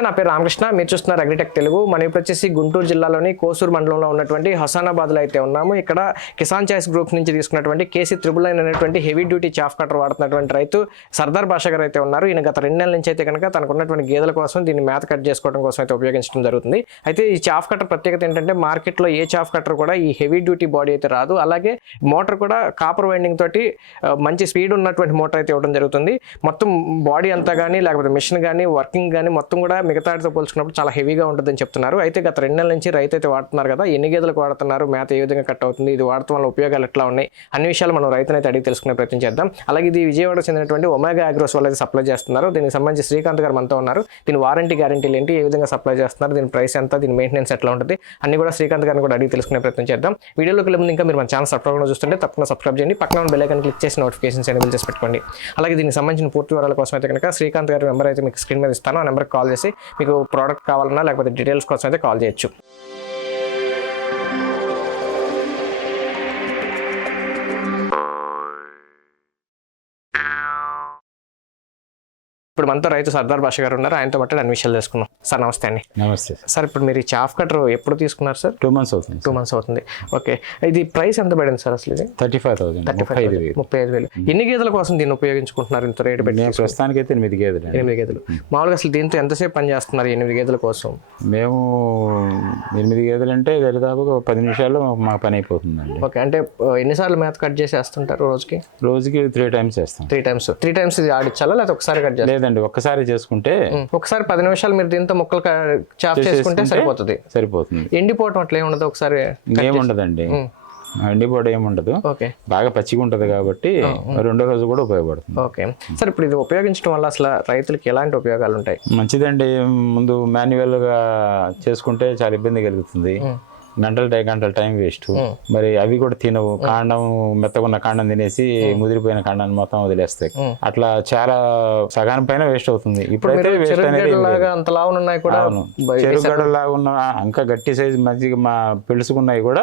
నా పేరు రామకృష్ణ. మీరు చూస్తున్నారు అగ్రిటెక్ తెలుగు. మనం ఇప్పుడు వచ్చేసి గుంటూరు జిల్లాలోని కోసూరు మండలంలో ఉన్నటువంటి హసానాబాద్లో అయితే ఉన్నాము. ఇక్కడ కిసాన్ చాయిస్ గ్రూప్ నుంచి తీసుకున్నటువంటి కేసీ 999 అనేటువంటి హెవీ డ్యూటీ చాఫ్ కటర్ వాడుతున్నటువంటి రైతు సర్దార్ భాష గారు అయితే ఉన్నారు. ఈయన గత 2 నెలల నుంచి అయితే కనుక తనకు ఉన్నటువంటి గేదెల కోసం దీన్ని మేత కట్ చేసుకోవడం కోసం అయితే ఉపయోగించడం జరుగుతుంది. అయితే ఈ చాఫ్ కటర్ ప్రత్యేకత ఏంటంటే మార్కెట్లో ఏ చాఫ్ కటర్ కూడా ఈ హెవీ డ్యూటీ బాడీ అయితే రాదు. అలాగే మోటార్ కూడా కాపర్ వైండింగ్ తోటి మంచి స్పీడ్ ఉన్నటువంటి మోటార్ అయితే ఇవ్వడం జరుగుతుంది. మొత్తం బాడీ అంతా కానీ లేకపోతే మిషన్ కానీ వర్కింగ్ కానీ మొత్తం కూడా మిగతాటితో పోల్చుకున్నప్పుడు చాలా హెవీగా ఉంటుందని చెప్తున్నారు. అయితే గత 2 నెలల నుంచి రైతు అయితే వాడుతున్నారు కదా, ఎన్ని గేదెలకు వాడుతున్నారు, మేత ఏ విధంగా కట్ అవుతుంది, ఇది వాడటం వల్ల ఉపయోగాలు ఎట్లా ఉన్నాయి, అన్ని విషయాలు మనం రైతుని అయితే అడిగి తెలుసుకునే ప్రయత్నం చేద్దాం. అలాగే ఇది విజయవాడకు చెందినటువంటి ఒమేగా అగ్రోస్ వాళ్ళు అయితే సప్లై చేస్తున్నారు. దీనికి సంబంధించి శ్రీకాంత్ గారు మనతో ఉన్నారు. దీని వారంటీ గ్యారంటీలు ఏంటి, ఏ విధంగా సప్లై చేస్తున్నారు, దీని ప్రైస్ ఎంత, దీని మెయింటెనెన్స్ ఎట్లా ఉంటుంది, అన్ని కూడా శ్రీకాంత్ గారిని కూడా అడిగి తెలుసుకునే ప్రయత్నం చేద్దాం. వీడియోలోకి వెళ్ళే ముందు ఇంకా మీరు మన ఛానల్ సబ్స్క్రైబ్ చూస్తుంటే తప్పకుండా సబ్స్క్రైబ్ చేయండి. పక్కన బెల్ ఐకాన్ క్లిక్ చేసి నోటిఫికేషన్స్ ఎనేబుల్ చేసి పెట్టుకోండి. అలాగే దీనికి సంబంధించిన పూర్తి వివరాల కోసం అయితే కనుక శ్రీకాంత్ గారి నెంబర్ అయితే మీకు స్క్రీన్ మీద ఇస్తాను. ఆ నెంబర్కి కాల్ చేసి మీకు ప్రోడక్ట్ కావాలన్నా లేకపోతే డీటెయిల్స్ కోసం అయితే కాల్ చేయొచ్చు. ఇప్పుడు మనతో రైతు సర్దార్ భాష గారు ఉన్నారు. ఆయనతో బట్టి అన్ని విషయాలు తెలుసుకున్నాం. సార్ నమస్తే అండి. నమస్తే సార్. ఇప్పుడు మీరు ఈ చాఫ్ కటర్ ఎప్పుడు తీసుకున్నారు సార్? 2 months అవుతుంది. 2 months అవుతుంది. ఓకే. ఇది ప్రైస్ ఎంత పడింది సార్ అసలు? ఇది 35,000. 35,000. ఎన్ని గేదెల కోసం దీన్ని ఉపయోగించుకుంటున్నారు ఇంత రేటు పెట్టి? ప్రస్తుతానికి అయితే 8 గేదెలు. 8 గేదెలు. మామూలుగా అసలు దీంతో ఎంతసేపు పని చేస్తున్నారు 8 గేదెల కోసం? మేము 8 గేదెలు అంటే దాదాపుగా 10 నిమిషాల్లో మా పని అయిపోతుందండి. ఓకే. అంటే ఎన్నిసార్లు మేత కట్ చేసేస్తుంటారు రోజుకి? రోజుకి 3 times చేస్తాం. 3 times ఇది ఆడిచ్చాలా లేకపోతే ఒకసారి కట్ చేస్తాం? లేదండి, ఒక్కసారి చేసుకుంటే ఒకసారి 10 నిమిషాలు మీరు దీంతో ముక్కలు చాప్ చేసుకుంటే సరిపోతుంది. ఎండిపోవటం అట్లా ఏముండదు? ఒకసారి ఏముండదండి, ఎండిపోవడం ఏముండదు. ఓకే. బాగా పచ్చిగా ఉంటది కాబట్టి 2వ రోజు కూడా ఉపయోగపడుతుంది. Okay sir. ఇప్పుడు ఇది ఉపయోగించడం వల్ల అసలు రైతులకి ఎలాంటి ఉపయోగాలు ఉంటాయి? మంచిదండి. ముందు మాన్యువల్ గా చేసుకుంటే చాలా ఇబ్బంది కలుగుతుంది. గంటల టైం వేస్ట్. మరి అవి కూడా తినవు. కాండం మెత్తగున్న కాండం తినేసి ముదిరిపోయిన కాండాన్ని మొత్తం వదిలేస్తాయి. అట్లా చాలా సగానం పైన వేస్ట్ అవుతుంది. ఇప్పుడైతే చెరుగడలాగా ఉన్న ఇంకా గట్టి సైజు మంచిగా మా పిలుసుకున్నాయి కూడా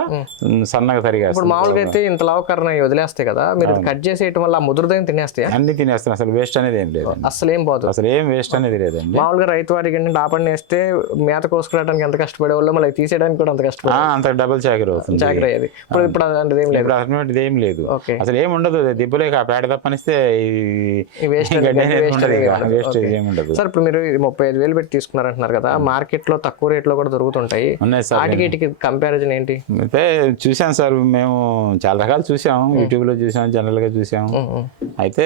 సన్నగా తరిగా. ఇప్పుడు మామూలుగా అయితే ఇంత లావకరణ వదిలేస్తాయి కదా, మీరు కట్ చేసేయటం వల్ల ముదురుదైన తినేస్తాయి. అన్ని తినేస్తాను. అసలు వేస్ట్ అనేది ఏం లేదు. అసలు ఏం పోదు. అసలు ఏం వేస్ట్ అనేది లేదండి. మామూలుగా రైతు వారికి ఏంటంటే ఆపండి వేస్తే మేత కోసుకోవడానికి ఎంత కష్టపడే వాళ్ళు మళ్ళీ తీసేయడానికి కూడా అంత కష్టపడే అంత డబుల్ చాకరీ అవుతుంది. ఇప్పుడు అలాంటిది ఏం లేదు. అటువంటిది ఏం లేదు. అసలు ఏం ఉండదు. దిబ్బలే పేడ తప్పనిస్తే సార్. ఇప్పుడు మీరు 35,000 పెట్టి తీసుకున్నారంటున్నారు కదా, మార్కెట్ లో తక్కువ రేట్ లో కూడా దొరుకుతుంటాయి. వాటికి కంపారిజన్ ఏంటి? అయితే చూసాం సార్, మేము చాలా రకాలు చూసాం. యూట్యూబ్ లో చూసాం, జనరల్ గా చూసాం. అయితే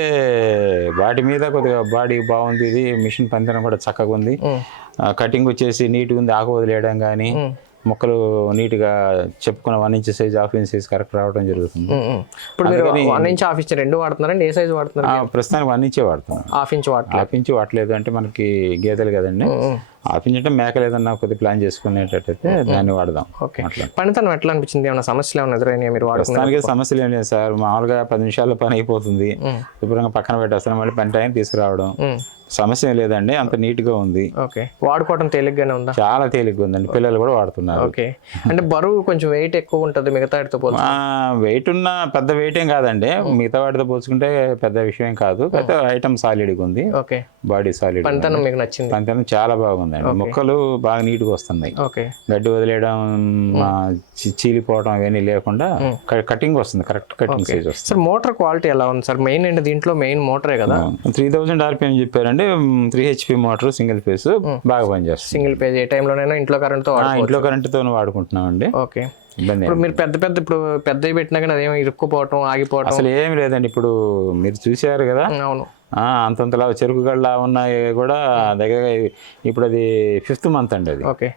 వాటి మీద కొద్దిగా బాడీ బాగుంది, ఇది మిషన్ పనితనం కూడా చక్కగా ఉంది, కటింగ్ వచ్చేసి నీట్గా ఉంది, ఆకు వదిలేయడం కానీ మొక్కలు నీట్ గా చెప్పుకున్న 1 inch size 1/2 inch size correct రావడం జరుగుతుంది. ఇప్పుడు మీరు 1 inch 1/2 inch రెండు వాడుతున్నారండి? ఏ సైజ్ వాడుతున్నారు? ప్రస్తుతానికి 1 inch వాడుతున్నాం. 1/2 inch వాడలేదు. అంటే మనకి గేదెలు కదండి, 1/2 inch అంటే మేకలు ఏదన్నా కొద్దిగా ప్లాన్ చేసుకునేటట్టయితే దాన్ని వాడదాం. పనితనం ఎట్లా అనిపించింది? ఏమైనా సమస్యలు ఏమైనా ఎదురైనా? మీరు ప్రస్తుతానికి సమస్యలు ఏం లేదు సార్. మామూలుగా 10 నిమిషాల్లో పని అయిపోతుంది. శుభ్రంగా పక్కన పెట్టేస్తాను, మళ్ళీ పని టైం తీసుకురావడం. సమస్య లేదండి, అంత నీట్ గా ఉంది. ఓకే. వాడుకోవడం తేలిగ్గానే ఉందా? చాలా తేలిగ్గా ఉందండి, పిల్లలు కూడా వాడుతున్నారు. ఓకే. అంటే బరువు కొంచెం వెయిట్ ఎక్కువ ఉంటుంది మిగతా వాటితో పోల్చుకుంటే? వెయిట్ ఉన్న పెద్ద వెయిట్ ఏం కాదండి, మిగతా వాటితో పోల్చుకుంటే పెద్ద విషయం కాదు. అయితే ఐటమ్ సాలిడ్ గా ఉంది. ఓకే. Body solid. పనితనం మీకు నచ్చింది? పనితనం చాలా బాగుందండి. మొక్కలు బాగా నీట్ గా వస్తున్నాయి. ఓకే. గడ్డి వదిలేయడం, చీలిపోవడం అవన్నీ లేకుండా కటింగ్ వస్తుంది, కరెక్ట్ కటింగ్ సైజ్ వస్తుంది. సార్ మోటార్ క్వాలిటీ ఎలా ఉంది సార్? మెయిన్ అంటే దీంట్లో మెయిన్ మోటరే కదా. 3000 RPM చెప్పారండి. 3 HP మోటార్, సింగిల్ ఫేస్, బాగా పనిచేస్తుంది. సింగిల్ ఫేజ్ ఏ టైంలోనైనా ఇంట్లో కరెంట్ తో వాడుకుంటున్నామండి. ఓకే. ఇప్పుడు మీరు పెద్దవి పెట్టినా కానీ అదేమో ఇరుక్కుపోవటం, ఆగిపోవటం అసలు ఏమి లేదండి. ఇప్పుడు మీరు చూసారు కదా. అవును. అంతంతలా చెరుకు గళ్ళ ఉన్నాయి కూడా దగ్గర. ఇప్పుడు అది 5th month అండి అది. ఓకే.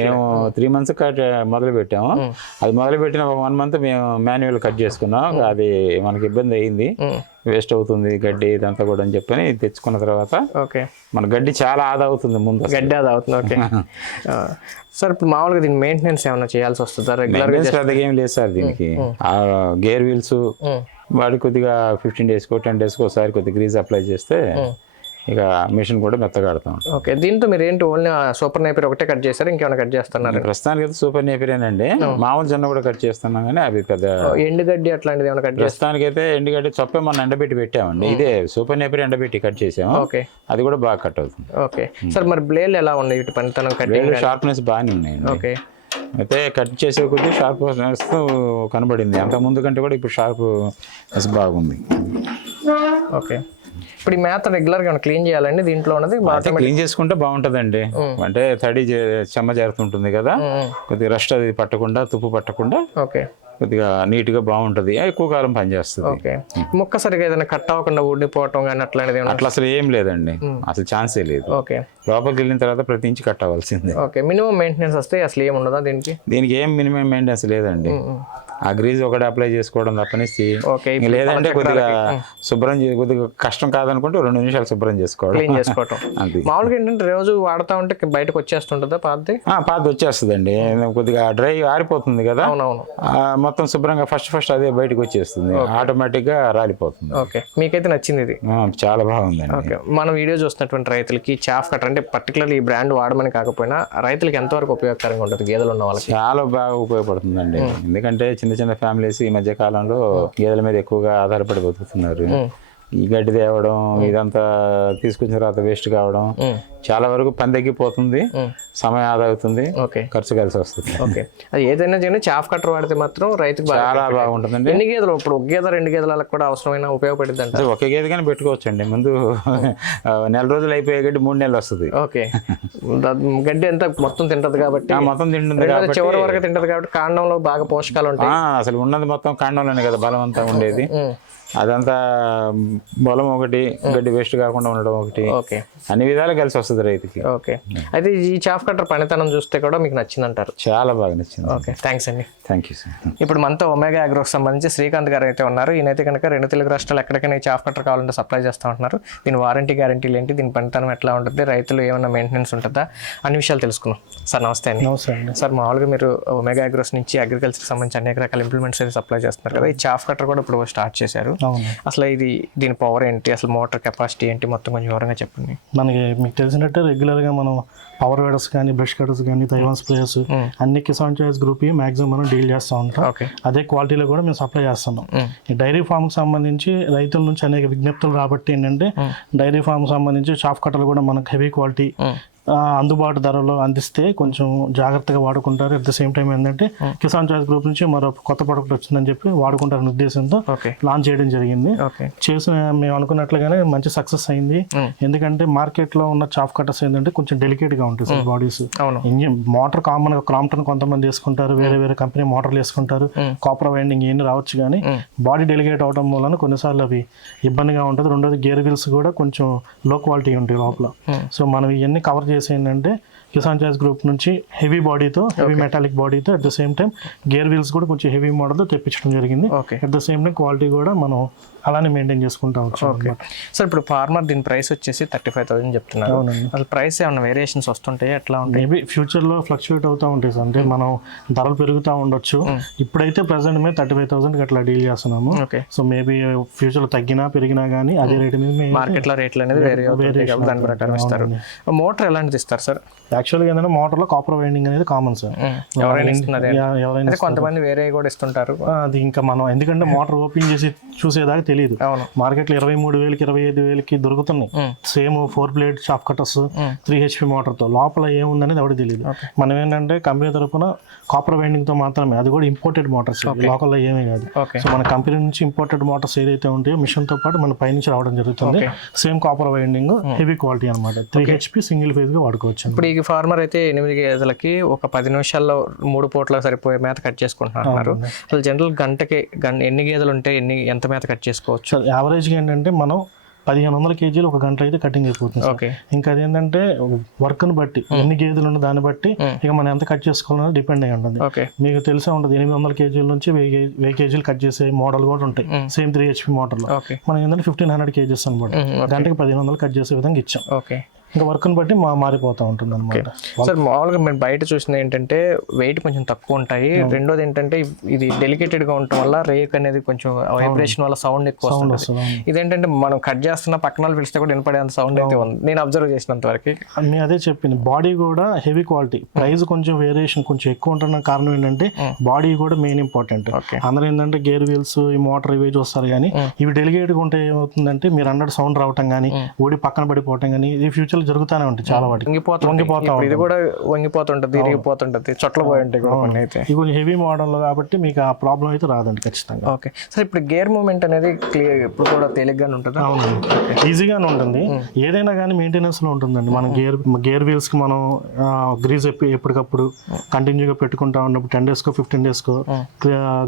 మేము 3 months మొదలు పెట్టాము. అది మొదలు పెట్టిన 1 month మేము మాన్యువల్ కట్ చేసుకున్నాం. అది మనకి ఇబ్బంది అయింది, వేస్ట్ అవుతుంది గడ్డి ఇదంతా కూడా అని చెప్పని తెచ్చుకున్న తర్వాత మన గడ్డి చాలా ఆదా అవుతుంది. ముందు గడ్డి ఆదా అవుతుంది. ఓకే. సార్ ఇప్పుడు మామూలుగా దీన్ని మెయింటెనెన్స్ ఏమైనా చేయాల్సి వస్తుందా? పెద్దగా ఏం లేదు సార్. దీనికి గేర్ వీల్స్ వాడి కొద్దిగా 15 days 10 days ఒకసారి కొద్దిగా గ్రీజ్ అప్లై చేస్తే ఇక మిషన్ కూడా మెత్తగా ఆడుతాం. ఓకే, దీంతో మీరు ఏంటి ఓన్లీ సూపర్ నేపియర్ ఒకటే కట్ చేస్తారు, ఇంకేమైనా కట్ చేస్తున్నారు? ప్రస్తుతానికి అయితే సూపర్ నేపిరేనండి. మామూలు జొన్న కూడా కట్ చేస్తున్నాం, కానీ అవి పెద్ద ఎండుగడ్డి అట్లాంటిది ఏమైనా కట్ చేస్తారు? ప్రస్తుతానికి అయితే ఎండుగడ్డి చొప్పే మనం ఎండబెట్టి పెట్టామండి. ఇదే సూపర్ నేపిర్ ఎండబెట్టి కట్ చేసాము. ఓకే, అది కూడా బాగా కట్ అవుతుంది. ఓకే సార్, మరి బ్లేడ్ ఎలా ఉంది ఇటు పనితనం కటింగ్? షార్ప్నెస్ బాగానే ఉన్నాయండి. ఓకే, అయితే కట్ చేసే కొద్దీ షార్ప్నెస్ కనబడింది. అంత ముందు కంటే కూడా ఇప్పుడు షార్ప్నెస్ బాగుంది. ఓకే, ఇప్పుడు ఈ మేత రెగ్యులర్ గా క్లీన్ చేయాలండి దీంట్లో ఉన్నది? క్లీన్ చేసుకుంటే బాగుంటదండి. అంటే తడి చెమ్మ చేరుతుంటుంది కదా, కొద్దిగా రస్ట్ అది పట్టకుండా, తుప్పు పట్టకుండా ఓకే కొద్దిగా నీట్ గా బాగుంటది, ఎక్కువ కాలం పనిచేస్తుంది. ఓకే, మొక్క సరిగా ఏదైనా కట్ అవ్వకుండా ఊడిపోవటం కానీ అట్లాంటిది ఏమన్నా? అట్లా అసలు ఏం లేదండి, అసలు ఛాన్సే లేదు. ఓకే, లోపలికి వెళ్ళిన తర్వాత ప్రతి ఇంచు కట్ అవ్వాల్సిందే. ఓకే, మినిమం మెయింటెనెన్స్ వస్తే అసలు ఏమి ఉండదా దీనికి? దీనికి ఏం మినిమం మెయింటెనెన్స్ లేదండి. ఆ గ్రీజ్ ఒకటి అప్లై చేసుకోవడం తప్పనిసి, ఓకే, లేదంటే కొద్దిగా శుభ్రం కొద్దిగా కష్టం కాదనుకుంటే 2 నిమిషాలు శుభ్రం చేసుకోవడం. క్లీన్ చేసుకోవటం అది మామూలుగా ఏంటంటే రోజు వాడుతూ ఉంటే బయటకు వచ్చేస్తుంటుందా పాతది? పాత వచ్చేస్తుందండి, కొద్దిగా డ్రై ఆరిపోతుంది కదా. అవునవును, మొత్తం శుభ్రంగా ఫస్ట్ అదే బయటకు వచ్చేస్తుంది, ఆటోమేటిక్ గా రాలిపోతుంది. ఓకే, మీకైతే నచ్చింది ఇది? చాలా బాగుందండి. ఓకే, మనం వీడియో చూస్తున్నటువంటి రైతులకి చాఫ్ కటర్ అంటే పర్టికులర్ ఈ బ్రాండ్ వాడమని కాకపోయినా రైతులకి ఎంతవరకు ఉపయోగకరంగా ఉంటుంది గేదెలు ఉన్న వాళ్ళకి? చాలా బాగా ఉపయోగపడుతుందండి. ఎందుకంటే చిన్న ఫ్యామిలీస్ ఈ మధ్య కాలంలో గేదెల మీద ఎక్కువగా ఆధారపడి బతుకుతున్నారు. ఈ గడ్డి తేవడం, ఇదంతా తీసుకొచ్చిన తర్వాత వేస్ట్ కావడం, చాలా వరకు పని తగ్గిపోతుంది, సమయం ఆదా అవుతుంది, ఖర్చు కలిసి వస్తుంది. ఓకే, అది ఏదైనా చేయని చాఫ్ కటర్ వాడితే మాత్రం రైతుకు చాలా బాగుంటుందండి. ఎన్ని గేదెలు ఇప్పుడు ఒక గేదె 2 గేదెలకు కూడా అవసరమైన ఉపయోగపడుతుంది అంటే? ఒకే గేదె కానీ పెట్టుకోవచ్చండి. ముందు నెల రోజులు అయిపోయే గడ్డి 3 నెలలు వస్తుంది. ఓకే, గడ్డి అంతా మొత్తం తింటది కాబట్టి, మొత్తం తింటుంది కాబట్టి, చివరి వరకు తింటది కాబట్టి కాండంలో బాగా పోషకాలు ఉంటాయి. అసలు ఉన్నది మొత్తం కాండంలోనే కదా బలం అంతా ఉండేది. అదంతా బలం ఒకటి, గడ్డి వేస్ట్ కాకుండా ఉండడం ఒకటి, అన్ని విధాలు కలిసి వస్తుంది రైతుకి. ఓకే, అయితే ఈ చాఫ్ కటర్ పనితనం చూస్తే కూడా మీకు నచ్చింది అంటారు? చాలా బాగా నచ్చింది. ఓకే, థ్యాంక్స్ అండి. Thank you sir. ఇప్పుడు మనతో ఒమేగా అగ్రోకి సంబంధించి శ్రీకాంత్ గారు అయితే ఉన్నారు. ఈయనైతే కనుక 2 తెలుగు రాష్ట్రాలు ఎక్కడికైనా ఈ చాఫ్ కటర్ కావాలంటే సప్లై చేస్తూ ఉంటున్నారు. దీని వారంటీ గ్యారంటీలు ఏంటి, దీని పనితనం ఎట్లా ఉంటుంది, రైతులు ఏమైనా మెయింటెనెన్స్ ఉంటుందా అన్ని విషయాలు తెలుసుకున్నాం. సార్ నమస్తే అండి. నమస్తే అండి. సార్ మామూలుగా మీరు ఒమేగా అగ్రోస్ నుంచి అగ్రికల్చర్కి సంబంధించి అనేక రకాల ఇంప్లిమెంట్స్ అయితే సప్లై చేస్తున్నారు కదా, ఈ చాఫ్ కటర్ కూడా ఇప్పుడు స్టార్ట్ చేశారు. అసలు దీని పవర్ ఏంటి, అసలు మోటార్ కెపాసిటీ ఏంటి, మొత్తం కొంచెం వివరంగా చెప్పండి. మనకి మీకు తెలిసినట్టే రెగ్యులర్గా మనం పవర్ వేడర్స్ కానీ, బ్రష్ కటర్స్ కానీ, తైవాన్ స్ప్రేయర్స్ అన్ని కిసాన్ చాయిస్ గ్రూప్ మాక్సిమం మనం డీల్ చేస్తూ ఉంటాం. అదే క్వాలిటీలో కూడా మేము సప్లై చేస్తున్నాం. ఈ డైరీ ఫామ్కి సంబంధించి రైతుల నుంచి అనేక విజ్ఞప్తులు రాబట్టి ఏంటంటే డైరీ ఫామ్కి సంబంధించి చాఫ్ కట్టర్లు కూడా మనకు హెవీ క్వాలిటీ అందుబాటు ధరలో అందిస్తే కొంచెం జాగ్రత్తగా వాడుకుంటారు. అట్ ద సేమ్ టైం ఏంటంటే కిసాన్ చాయిస్ గ్రూప్ నుంచి మరో కొత్త ప్రొడక్ట్ వచ్చిందని చెప్పి వాడుకుంటారనే ఉద్దేశంతో లాంచ్ చేయడం జరిగింది. చేసిన మేము అనుకున్నట్లుగానే మంచి సక్సెస్ అయింది. ఎందుకంటే మార్కెట్ లో ఉన్న చాఫ్ కటర్స్ ఏంటంటే కొంచెం డెలికేట్ గా ఉంటాయి sir bodies. Engine motor common గా క్రాంప్టన్ కొంతమంది వేసుకుంటారు, వేరే కంపెనీ మోటార్లు వేసుకుంటారు, కాపర్ వైండింగ్ ఏం రావచ్చు, కానీ బాడీ డెలికేట్ అవడం వలన కొన్నిసార్లు అవి ఇబ్బందిగా ఉంటుంది. రెండోది గేర్ వీల్స్ కూడా కొంచెం లో క్వాలిటీ ఉంటాయి లోపల. సో మనం ఇవన్నీ కవర్ చేసి ఏంటంటే కిసాన్ చాయిస్ గ్రూప్ నుంచి హెవీ బాడీతో, హెవీ మెటాలిక్ బాడీతో, at the same time gear wheels కూడా కొంచెం హెవీ మోడల్తో తెప్పించడం జరిగింది. At the same time quality కూడా మనం అలానే మెయింటైన్ చేసుకుంటా వచ్చాం. సార్ ఇప్పుడు ఫార్మర్ దీని ప్రైస్ వచ్చేసి 35,000 చెప్తున్నారు. అసలు ప్రైస్ ఏమైనా వేరియేషన్స్ వస్తుంటాయి, ఎట్లా ఉంటాయి? మేబీ ఫ్యూచర్లో ఫ్లక్చువేట్ అవుతూ ఉంటాయి సార్. అంటే మనం ధరలు పెరుగుతూ ఉండొచ్చు. ఇప్పుడైతే ప్రెసెంట్ మేము 35,000 అట్లా డీల్ చేస్తున్నాము. సో మేబీ ఫ్యూచర్లో తగ్గినా పెరిగినా కానీ అదే రేట్ మీద మార్కెట్లో రేట్లు అనేది వేరే దాని ప్రకారం ఇస్తారు. మోటార్ ఎలాంటిది ఇస్తారు సార్? యాక్చువల్గా ఏంటంటే మోటార్లో కాపర్ వైండింగ్ అనేది కామన్ సార్. ఎవరైనా కొంతమంది వేరే కూడా ఇస్తుంటారు. అది ఇంకా మనం ఎందుకంటే మోటార్ ఓపెన్ చేసి చూసేదాకా తెలియదు. మార్కెట్లో 23,000 25,000 దొరుకుతున్నాయి same 4 blade chaff cutters 3 HP మోటార్తో. లోపల ఏముందనేది ఎవరికి తెలియదు. మనం ఏంటంటే కంపెనీ తరఫున కాపర్ వైండింగ్ తో మాత్రమే, అది కూడా ఇంపోర్టెడ్ మోటార్స్, లోకల్లో ఏమీ కాదు. సో మన కంపెనీ నుంచి ఇంపోర్టెడ్ మోటార్స్ ఏదైతే ఉంటాయో మిషన్ తో పాటు మన పైనుంచి రావడం జరుగుతుంది. Same copper winding, heavy quality అనమాట. 3 HP సింగిల్ ఫేజ్ గా వాడుకోవచ్చు. ఇప్పుడు ఈ ఫార్మర్ అయితే 8 గేదెలకి ఒక 10 నిమిషాల్లో 3 పూట్ల సరిపోయే మేత కట్ చేసుకుంటున్నారు. అసలు జనరల్ గంటకి ఎన్ని గేదెలు ఉంటే ఎంత మేత కట్ చేసుకోవచ్చు? యావరేజ్గా ఏంటంటే మనం 1500 kg ఒక గంట అయితే కటింగ్ అయిపోతుంది. ఇంకా అదేంటంటే వర్క్ను బట్టి ఎన్ని గేదెలు ఉన్న దాన్ని బట్టి ఇక మనం ఎంత కట్ చేసుకోవాలని డిపెండ్ అయి ఉంటుంది. మీకు తెలిసే ఉంటుంది 800 kg నుంచి 1000 kg కట్ చేసే మోడల్ కూడా ఉంటాయి సేమ్ 3 HP మోటార్లో. మనం ఏంటంటే 1500 kg అనమాట. గంటకి 1500 కట్ చేసే విధంగా ఇచ్చాం. ఇంకా వర్క్ని బట్టి మారిపోతూ ఉంటుంది అనమాట. సార్ మామూలుగా మేము బయట చూసిన ఏంటంటే వెయిట్ కొంచెం తక్కువ ఉంటాయి, రెండోది ఏంటంటే ఇది డెలికేటెడ్ గా ఉండటం వల్ల రేక్ అనేది కొంచెం వైబ్రేషన్ వల్ల సౌండ్ ఎక్కువ వస్తుంది. ఇదేంటంటే మనం కట్ చేస్తున్న పక్కన వాళ్ళు పిలిస్తే కూడా వినపడేంత సౌండ్ అయితే ఉంది నేను అబ్జర్వ్ చేసినంత వరకు. నేను అదే చెప్పింది, బాడీ కూడా హెవీ క్వాలిటీ, ప్రైస్ కొంచెం వేరియేషన్ కొంచెం ఎక్కువ ఉంటున్న కారణం ఏంటంటే బాడీ కూడా మెయిన్ ఇంపార్టెంట్. అందరూ ఏంటంటే గేర్ వీల్స్ ఈ మోటార్ ఇవి చూస్తారు కానీ ఇవి డెలికేట్ గా ఉంటే ఏమవుతుందంటే మీరు అన్నట్టు సౌండ్ రావటం కానీ ఊడి పక్కన పడిపోవటం కానీ ఇది ఫ్యూచర్ జరుగుతూనే ఉంటుంది చాలా వాటికి. ఇది కూడా వంగిపోతుంటది, ఇరిగిపోతుంటది, చొట్ల పోయి ఉంటాయి అయితే. ఇది కొంచెం హెవీ మోడల్ కాబట్టి మీకు ఆ ప్రాబ్లం అయితే రాదండి ఖచ్చితంగా. ఓకే సార్, ఇప్పుడు గేర్ మూవ్మెంట్ అనేది క్లియర్ ఇప్పుడు కూడా తేలిగ్గానే ఉంటుంది? అవునండి, ఈజీగానే ఉంటుంది. ఏదైనా కానీ మెయింటెనెన్స్ లో ఉంటుందండి. మనం గేర్ వీల్స్ కి మనం గ్రీజ్ ఎప్పటికప్పుడు కంటిన్యూగా పెట్టుకుంటా ఉన్నప్పుడు 10 days కో 15 days కో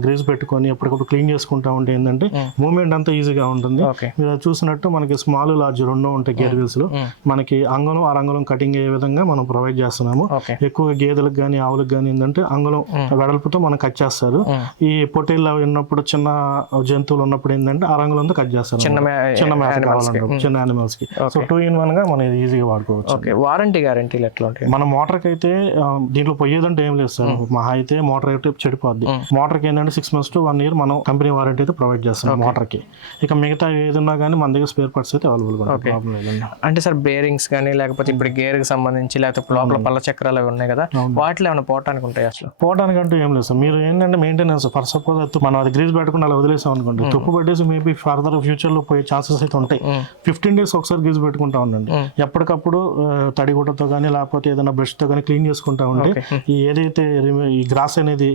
గ్రీజ్ పెట్టుకొని ఎప్పటికప్పుడు క్లీన్ చేసుకుంటా ఉంటే ఏంటంటే మూవ్మెంట్ అంతా ఈజీగా ఉంటుంది. మీరు అది చూసినట్టు మనకి స్మాల్ లార్జ్ రెండు ఉంటాయి గేర్ వీల్స్ లో. మనకి అంగుళం అరంగుళం కటింగ్ అయ్యే విధంగా మనం ప్రొవైడ్ చేస్తున్నాము. ఎక్కువ గేదెలకు కానీ ఆవులకు కానీ ఏంటంటే అంగుళం వెడల్పుతో మనం కట్ చేస్తారు. ఈ పొట్టేళ్ళు ఉన్నప్పుడు చిన్న జంతువులు ఉన్నప్పుడు ఏంటంటే అరంగుళంతో కట్ చేస్తారు చిన్న మేత కావాలంటారు చిన్న యానిమల్స్ కి. సో 2-in-1 గా మనం ఈజీగా వాడుకోవచ్చు. వారంటీ గ్యారంటీలు ఎట్లా ఉంటాయి? మన మోటార్ కి అయితే దీంట్లో పోయేదంటే ఏం లేదు సార్, మహా అయితే మోటార్ అయితే చెడిపోద్ది. మోటార్ కి ఏంటంటే 6 months to 1 year మనం కంపెనీ వారంటీ అయితే ప్రొవైడ్ చేస్తాం మోటార్ కి. ఇక మిగతా ఏదన్నా కానీ మన దగ్గర స్పేర్ పార్ట్స్ అయితే అవైలబుల్ గా ఉంటాయి. అంటే సార్ బేరింగ్స్ కానీ లేకపోతే ఇప్పుడు గేర్ కి సంబంధించి లేకపోతే లోపల పల్ల చక్రాలు అవి ఉన్నాయి కదా, వాటిలో ఏమైనా పోవటానికి ఉంటాయి? అసలు పోవడానికి అంటూ ఏం లేదు సార్. మీరు ఏంటంటే మెయింటెనెన్స్ ఫర్ సపోజ్ మనం అది గ్రీజ్ పెట్టుకుని అలా వదిలేసాం అనుకోండి, తుప్పు పట్టేసి మేబీ ఫర్దర్ ఫ్యూచర్ లో పోయే ఛాన్సెస్ అయితే ఉంటాయి. 15 days ఒకసారి గ్రీజ్ పెట్టుకుంటా ఉండండి. ఎప్పటికప్పుడు తడిగుడ్డతో కానీ లేకపోతే ఏదైనా బ్రష్ తో కానీ క్లీన్ చేసుకుంటా ఉంటే ఈ ఏదైతే ఈ గ్రాస్ అనేది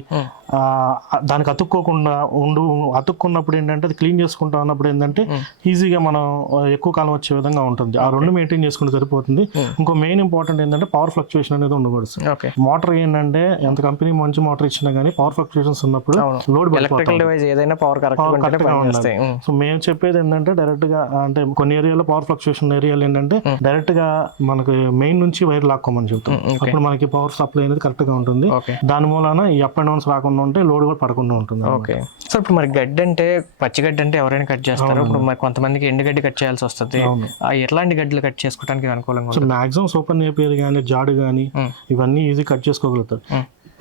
దానికి అతుక్కోకుండా అతుక్కున్నప్పుడు ఏంటంటే అది క్లీన్ చేసుకుంటా ఉన్నప్పుడు ఏంటంటే ఈజీగా మనం ఎక్కువ కాలం వచ్చే విధంగా ఉంటుంది. ఆ రెండు మెయింటైన్ చేసుకుంటే సరిపోతుంది. ఇంకో మెయిన్ ఇంపార్టెంట్ ఏంటంటే పవర్ ఫ్లక్చుయేషన్ అనేది ఉండకూడదు. మోటార్ ఏంటంటే ఎంత కంపెనీ మంచి మోటార్ ఇచ్చినా కానీ పవర్ ఫ్లక్చుయేషన్స్ ఉన్నప్పుడు లోడ్ సో మేము చెప్పేది ఏంటంటే డైరెక్ట్ గా అంటే కొన్ని ఏరియాలో పవర్ ఫ్లక్చుయేషన్ ఏరియాలు ఏంటంటే డైరెక్ట్ గా మనకి మెయిన్ నుంచి వైర్ లాక్కోమని చెప్తాం. అప్పుడు మనకి పవర్ సప్లై అనేది కరెక్ట్ గా ఉంటుంది. దాని మూలన ఈ అప్ అండ్ డౌన్స్ రాకుండా ఉంటే లోడ్ కూడా పడకుండా ఉంటుంది. ఓకే సార్, ఇప్పుడు మరి గడ్డి అంటే పచ్చిగడ్డి అంటే ఎవరైనా కట్ చేస్తారు. ఇప్పుడు మరి కొంతమందికి ఎండుగడ్డి కట్ చేయాల్సి వస్తుంది. ఎట్లాంటి గడ్డలు కట్ చేసుకోవడానికి అనుకూలంగా? మాక్సిమం సూపర్ నేపియర్ కానీ జాడు కానీ ఇవన్నీ ఈజీ కట్ చేసుకోగలుగుతారు.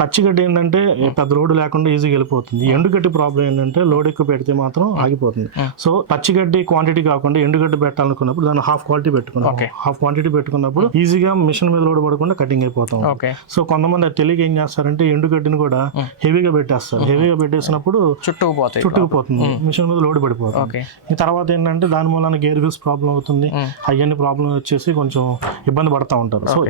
పచ్చిగడ్డి ఏంటంటే పెద్ద లోడ్ లేకుండా ఈజీగా వెళ్ళిపోతుంది. ఎండుగడ్డి ప్రాబ్లం ఏంటంటే లోడ్ ఎక్కువ పెడితే మాత్రం ఆగిపోతుంది. సో పచ్చిగడ్డి క్వాంటిటీ కాకుండా ఎండుగడ్డి పెట్టాలనుకున్నప్పుడు దాన్ని హాఫ్ క్వాలిటీ పెట్టుకున్నాం. హాఫ్ క్వాంటిటీ పెట్టుకున్నప్పుడు ఈజీగా మిషన్ మీద లోడ్ పడకుండా కటింగ్ అయిపోతాం. సో కొంతమంది తెలియక ఏం చేస్తారంటే ఎండుగడ్డిని కూడా హెవీగా పెట్టేస్తారు. హెవీగా పెట్టేసినప్పుడు చుట్టుకుపోతుంది, మిషన్ మీద లోడ్ పడిపోతుంది. ఈ తర్వాత ఏంటంటే దాని మూలన గేర్ వీల్స్ ప్రాబ్లం అవుతుంది. అవన్నీ ప్రాబ్లం వచ్చేసి కొంచెం ఇబ్బంది పడతా ఉంటారు. సో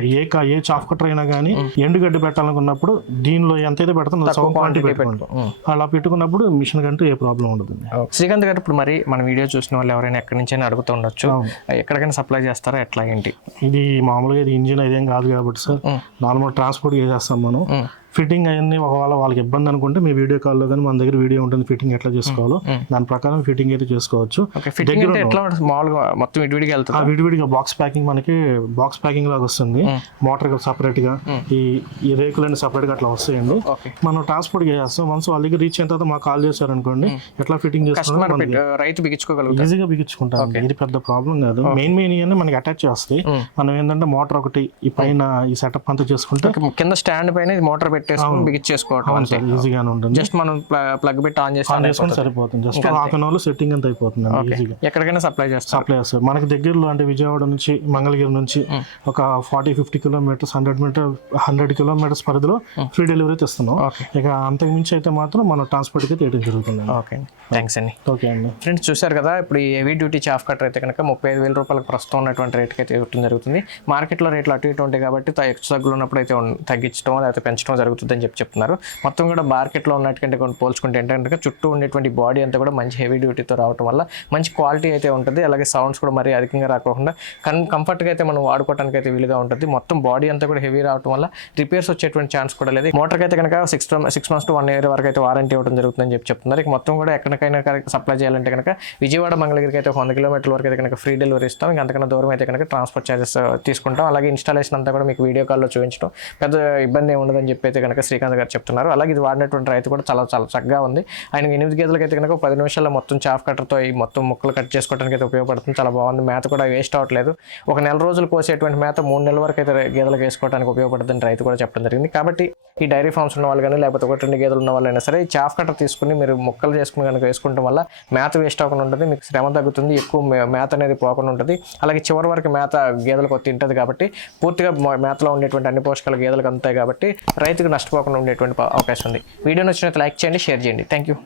ఏ చాఫ్ కటర్ అయినా కానీ ఎండుగడ్డి పెట్టాలనుకున్నప్పుడు దీనిలో ఎంతైతే పెడతాం క్వాంటిటీ పెట్టుకుంటాం. అలా పెట్టుకున్నప్పుడు మిషన్ కంటూ ఏ ప్రాబ్లం ఉండదు. శ్రీకాంత్ గారు, ఇప్పుడు మరి మన వీడియో చూసిన వాళ్ళు ఎవరైనా ఎక్కడి నుంచి అడుగుతూ ఉండొచ్చు, ఎక్కడికైనా సప్లై చేస్తారా, ఎట్లా ఏంటి? ఇది మామూలుగా ఇది ఇంజిన్ ఇదేం కాదు కాబట్టి సార్ నార్మల్ ట్రాన్స్పోర్ట్ చేసేస్తాం మనం. ఫిట్టింగ్ అవన్నీ ఒకవేళ వాళ్ళకి ఇబ్బంది అనుకుంటే మీ వీడియో కాల్లో కానీ మన దగ్గర వీడియో ఉంటుంది ఫిట్టింగ్ ఎట్లా చేసుకోవాలో దాని ప్రకారం ఫిట్టింగ్ అయితే చేసుకోవచ్చు. విడివిడిగా బాక్స్ ప్యాకింగ్ మనకి బాక్స్ ప్యాకింగ్ లాగా వస్తుంది. మోటార్ సపరేట్ గా ఈ రేకులన్నీ సపరేట్ గా అట్లా వస్తాయండి. మనం ట్రాన్స్పోర్ట్ చేస్తాం. వన్స్ వాళ్ళ దగ్గర రీచ్ అయిన తర్వాత మాకు కాల్ చేశారనుకోండి ఎట్లా ఫిట్టింగ్ చేసుకోవాలి ఈజీగా బిగించుకుంటాం. ఇది పెద్ద ప్రాబ్లం కాదు. మెయిన్ ఇవన్నీ మనకి అటాచ్ చేస్తాయి. మనం ఏంటంటే మోటార్ ఒకటి ఈ పైన ఈ సెటప్ అంతా చేసుకుంటే కింద స్టాండ్ పైన మోటార్ పెట్టేసుకొని బిగించేసుకోవడం ఈజీగానే ఉంటుంది. జస్ట్ మనం ప్లగ్ పెట్టి ఆన్ చేసుకొని సరిపోతుంది. జస్ట్ హాఫ్ అన్ అవర్ లో సెట్టింగ్ అంతా అయిపోతుంది. ఎక్కడికైనా సప్లై చేస్తాం. మనకి దగ్గరలో అంటే విజయవాడ నుంచి మంగళగిరి నుంచి ఒక 40-50 kilometers 100 kilometers పరిధిలో ఫ్రీ డెలివరీ తెస్తున్నాం. ఇక అంతకు మించి అయితే మాత్రం మన ట్రాన్స్పోర్ట్ కి తీయడం జరుగుతుంది. ఓకే, థ్యాంక్స్ అండి. ఓకే అండి. ఫ్రెండ్స్ చూశారు కదా, ఇప్పుడు ఈ హెవీ డ్యూటీ చాఫ్ కటర్ అయితే కనుక 35,000 రూపాయలకు ప్రస్తుతం ఉన్నటువంటి రేట్కి అయితే ఇవ్వడం జరుగుతుంది. మార్కెట్లో రేట్లు అటు ఇటు ఉంటాయి కాబట్టి ఎక్కువ తగ్గులు ఉన్నప్పుడు అయితే తగ్గించడం లేకపోతే పెంచడం జరుగుతుందని చెప్తున్నారు. మొత్తం కూడా మార్కెట్లో ఉన్నట్టుకంటే కొన్ని పోల్చుకుంటే ఏంటంటే చుట్టూ ఉండేటువంటి బాడీ అంతా కూడా మంచి హెవీ డ్యూటీతో రావడం వల్ల మంచి క్వాలిటీ అయితే ఉంటుంది. అలాగే సౌండ్స్ కూడా మరీ అధికంగా రాకుండా కంఫర్ట్గా అయితే మనం వాడుకోవడానికి అయితే వీలుగా ఉంటుంది. మొత్తం బాడీ అంతా కూడా హెవీ రావడం వల్ల రిపేర్స్ వచ్చేటువంటి ఛాన్స్ కూడా లేదు. మోటార్కి అయితే కనుక 6 months to 1 year వరకు అయితే వారంటీ ఇవ్వడం జరుగుతుందని చెప్తున్నారు. ఇక మొత్తం కూడా ఎక్కడికైనా సప్లై చేయాలంటే కనుక విజయవాడ మంగళగిరికి అయితే 100 kilometers వరకు అయితే కనుక ఫ్రీ డెలివరీ ఇస్తాం. ఇంకా అంతకన్నా దూరం అయితే కనుక ట్రాన్స్పోర్ట్ ఛార్జెస్ తీసుకుంటాం. అలాగే ఇన్స్టాలేషన్ అంతా కూడా మీకు వీడియో కాల్లో చూపించడం పెద్ద ఇబ్బంది ఏమి ఉండదని చెప్పి అయితే కనుక శ్రీకాంత్ గారు చెప్తున్నారు. అలాగే ఇది వాడినటువంటి రైతు కూడా చాలా చాలా చక్కగా ఉంది. ఆయన 8 గేదెలకు అయితే కనుక 10 నిమిషాల్లో మొత్తం చాఫ్ కట్టర్తో ఈ మొత్తం ముక్కలు కట్ చేసుకోవడానికి అయితే ఉపయోగపడుతుంది. చాలా బాగుంది. మేత కూడా వేస్ట్ అవ్వట్లేదు. ఒక నెల రోజులు కోసేటువంటి మేత 3 నెలల వరకు అయితే గేదెలకు వేసుకోవడానికి ఉపయోగపడుతుంది రైతు కూడా చెప్పడం జరిగింది. కాబట్టి ఈ డైరీ ఫార్మ్స్ ఉన్న వాళ్ళు కానీ లేకపోతే 1-2 గేదెలు ఉన్న వాళ్ళైనా సరే ఈ చాఫ్ కట్టర్ తీసుకుని మీరు ముక్కలు చేసుకుని కనుక వేసుకోవడం వల్ల మేత వేస్ట్ అవ్వకుండా ఉంటుంది, మీకు శ్రమ తగ్గుతుంది, ఎక్కువ మేత అనేది పోకుండా ఉంటుంది. అలాగే చివరి వరకు మేత గేదెలకు తింటుంది కాబట్టి పూర్తిగా మేతలో ఉండేటువంటి అన్ని పోషకాలు గేదెలకు అందుతాయి కాబట్టి రైతుకు నష్టపోకుండా ఉండేటువంటి అవకాశం ఉంది. వీడియో నచ్చినట్లయితే లైక్ చేయండి, షేర్ చేయండి. Thank you.